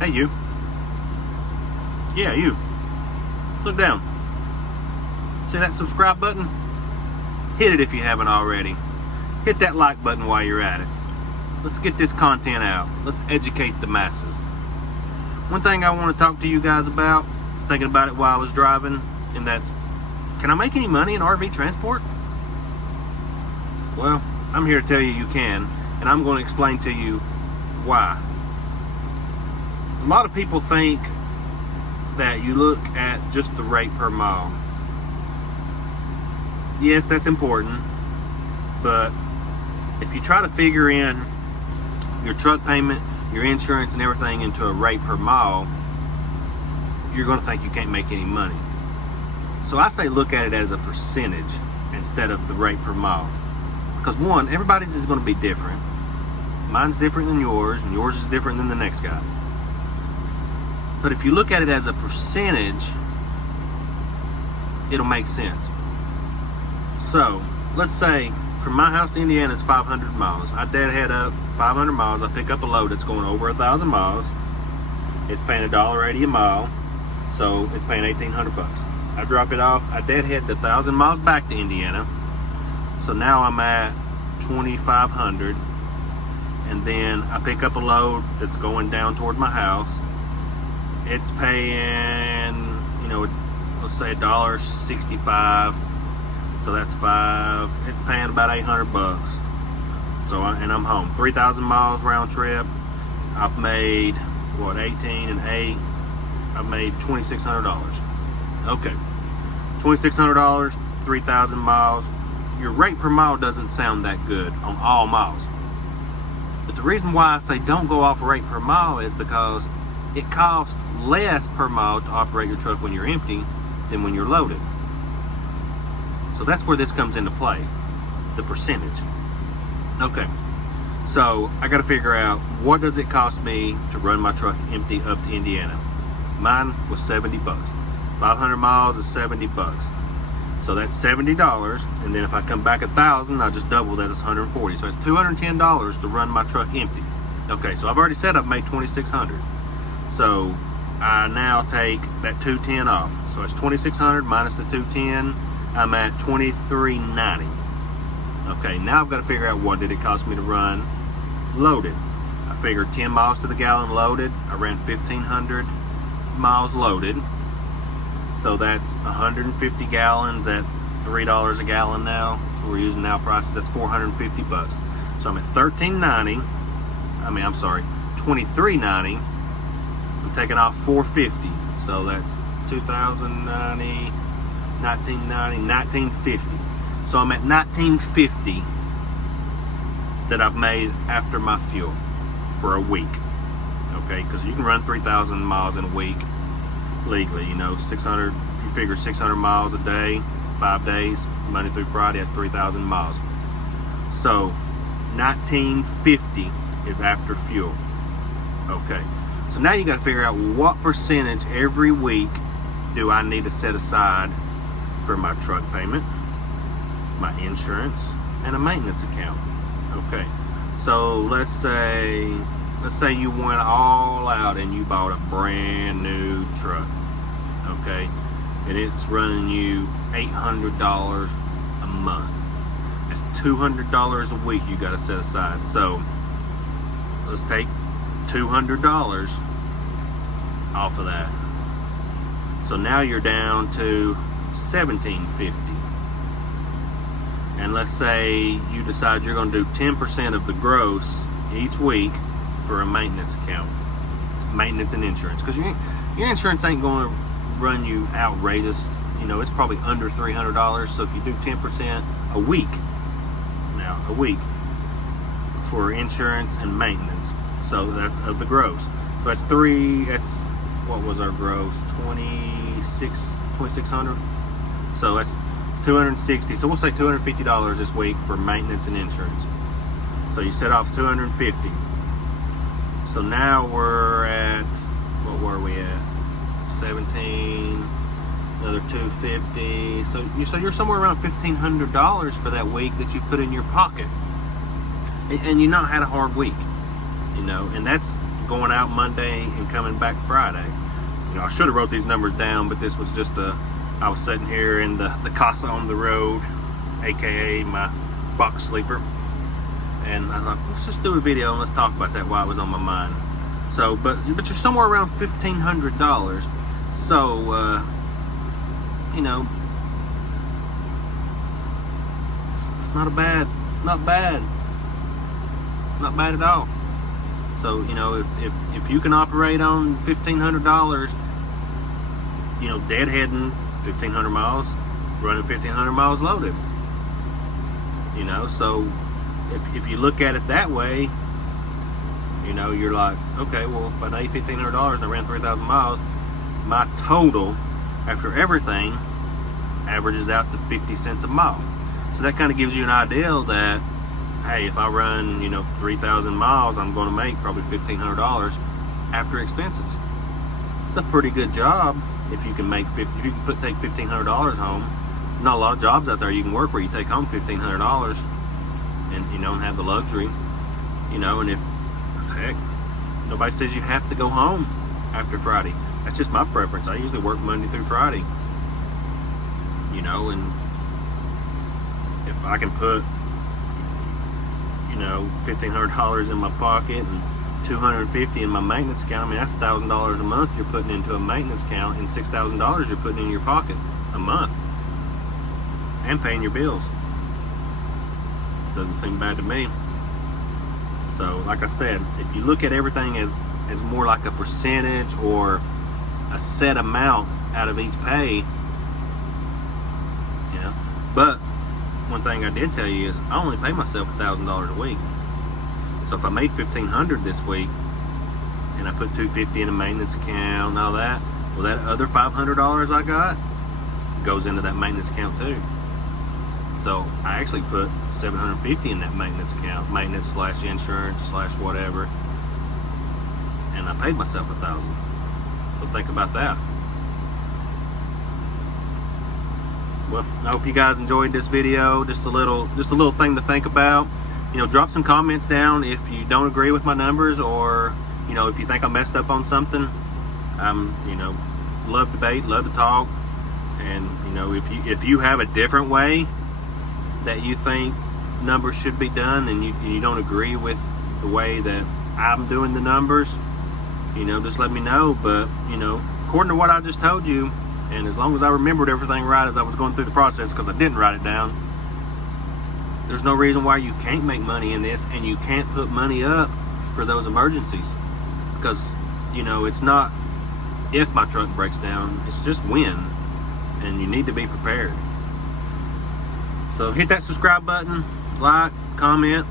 Hey, you. Yeah, you. Look down. See that subscribe button? Hit it if you haven't already. Hit that like button while you're at it. Let's get this content out. Let's educate the masses. One thing I want to talk to you guys about, I was thinking about it while I was driving, and that's, can I make any money in RV transport? Well, I'm here to tell you can, and I'm going to explain to you why. A lot of people think that you look at just the rate per mile. Yes, that's important, but if you try to figure in your truck payment, your insurance, and everything into a rate per mile, you're going to think you can't make any money. So I say look at it as a percentage instead of the rate per mile. Because one, everybody's is going to be different. Mine's different than yours, and yours is different than the next guy. But if you look at it as a percentage, it'll make sense. So, let's say from my house to Indiana is 500 miles. I deadhead up 500 miles. I pick up a load that's going over 1,000 miles. It's paying $1.80 a mile, so it's paying 1,800 bucks. I drop it off. I deadhead the 1,000 miles back to Indiana. So now I'm at 2,500, and then I pick up a load that's going down toward my house. It's paying, let's say $1.65. So that's it's paying about 800 bucks. So, and I'm home. 3,000 miles round trip. I've made, 18 and 8. I've made $2,600. Okay. $2,600, 3,000 miles. Your rate per mile doesn't sound that good on all miles. But the reason why I say don't go off rate per mile is because it costs less per mile to operate your truck when you're empty than when you're loaded. So that's where this comes into play, the percentage. Okay, so I got to figure out what does it cost me to run my truck empty up to Indiana. Mine was 70 bucks. 500 miles is 70 bucks. So that's $70, and then if I come back 1,000, I just double that, it's 140. So it's $210 to run my truck empty. Okay, so I've already said I've made $2,600. So I now take that $210 off. So it's $2,600 minus the $210. I'm at $23.90. Okay, now I've got to figure out what did it cost me to run loaded. I figured 10 miles to the gallon loaded. I ran 1,500 miles loaded. So that's 150 gallons at $3 a gallon now. So we're using now prices. That's 450 bucks. So I'm at $13.90. $23.90. I'm taking off 450. So that's 2,090. 1990, 1950. So I'm at 1950 that I've made after my fuel for a week. Okay, because you can run 3,000 miles in a week legally. 600. If you figure 600 miles a day, 5 days, Monday through Friday, that's 3,000 miles. So 1950 is after fuel. Okay, so now you got to figure out what percentage every week do I need to set aside for my truck payment, my insurance, and a maintenance account. Okay, so let's say you went all out and you bought a brand new truck. Okay, and it's running you $800 a month. That's $200 a week you got to set aside. So let's take $200 off of that. So now you're down to $1,750. And let's say you decide you're going to do 10% of the gross each week for a maintenance account, maintenance and insurance, because your insurance ain't going to run you outrageous. It's probably under $300. So if you do 10% a week for insurance and maintenance, so that's of the gross. So that's what was our gross? 2,600. So that's 260. So we'll say $250 this week for maintenance and insurance. So you set off 250. So now we're at, what were we at? 17. Another 250. So you're somewhere around $1,500 for that week that you put in your pocket, and you not had a hard week. you know, and that's going out Monday and coming back Friday. You know, I should have wrote these numbers down, but this was just I was sitting here in the casa on the road, aka my box sleeper, and I thought, let's just do a video and let's talk about that while it was on my mind. So, but you're somewhere around $1,500. So, you know, it's not bad. It's not bad. Not bad at all. So, you know, if you can operate on $1,500, you know, deadheading 1,500 miles, running 1,500 miles loaded. You know, so if you look at it that way, you know, you're like, okay, well, if I made $1,500 and I ran 3,000 miles, my total after everything averages out to 50 cents a mile. So that kind of gives you an idea that, hey, if I run, you know, 3,000 miles, I'm going to make probably $1,500 after expenses. It's a pretty good job if you can take $1,500 home. Not a lot of jobs out there you can work where you take home $1,500 and, you know, and have the luxury, you know. And if, heck, nobody says you have to go home after Friday. That's just my preference. I usually work Monday through Friday, you know, and if I can put, you know, $1,500 in my pocket and $250 in my maintenance account, I mean, that's $1,000 a month you're putting into a maintenance account, and $6,000 you're putting in your pocket a month, and paying your bills. Doesn't seem bad to me. So, like I said, if you look at everything as more like a percentage or a set amount out of each pay, you know. But one thing I did tell you is I only pay myself $1,000 a week. So if I made $1,500 this week and I put $250 in a maintenance account and all that, well, that other $500 I got goes into that maintenance account too. So I actually put $750 in that maintenance account, maintenance / insurance / whatever, and I paid myself $1,000. So think about that. Well, I hope you guys enjoyed this video. Just a little thing to think about. You know, drop some comments down if you don't agree with my numbers, or, you know, if you think I messed up on something. You know, love debate, love to talk, and, you know, if you have a different way that you think numbers should be done, and you don't agree with the way that I'm doing the numbers, you know, just let me know. But, you know, according to what I just told you, and as long as I remembered everything right as I was going through the process, because I didn't write it down, there's no reason why you can't make money in this, and you can't put money up for those emergencies. Because, you know, it's not if my truck breaks down, it's just when, and you need to be prepared. So hit that subscribe button, like, comment,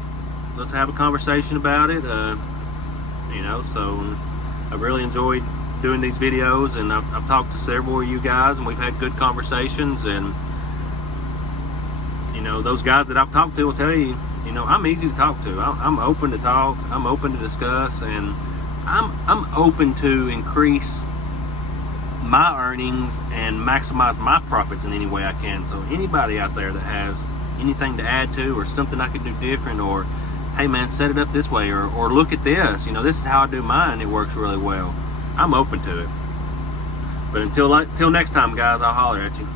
let's have a conversation about it. You know, so I've really enjoyed doing these videos, and I've talked to several of you guys, and we've had good conversations. And, you know, those guys that I've talked to will tell you, you know, I'm easy to talk to. I'm open to talk, I'm open to discuss, and I'm open to increase my earnings and maximize my profits in any way I can. So anybody out there that has anything to add to, or something I could do different, or hey man, set it up this way, or look at this, you know, this is how I do mine, it works really well, I'm open to it. But until next time, guys, I'll holler at you.